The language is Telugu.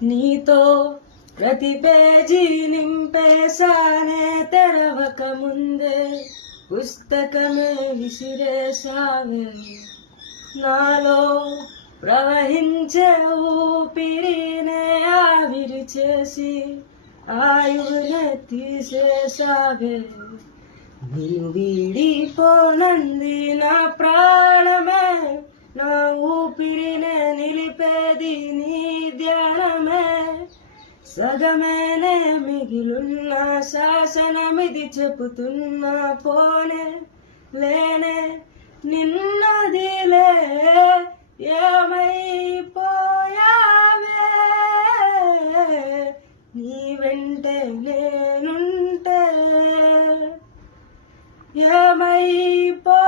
నీతో ప్రతి పేజీ నింపేశానే తెరవక ముందే పుస్తకమే విసిరేశావే నాలో ప్రవహించే ఊపిరినే ఆవిరి చేసి ఆయువునే తీసేశావే నిన్ను వీడిపోనంది నా ప్రాణమే నా ఊపిరినే నిలిపేది నీ ధ్యానమే సగమేనే మిగిలున్న శాసనమిది చెబుతున్నా పోనే లేనే నిన్నదిలే ఏమైపోయావే నీ వెంటే నేనుంటే ఏమైపో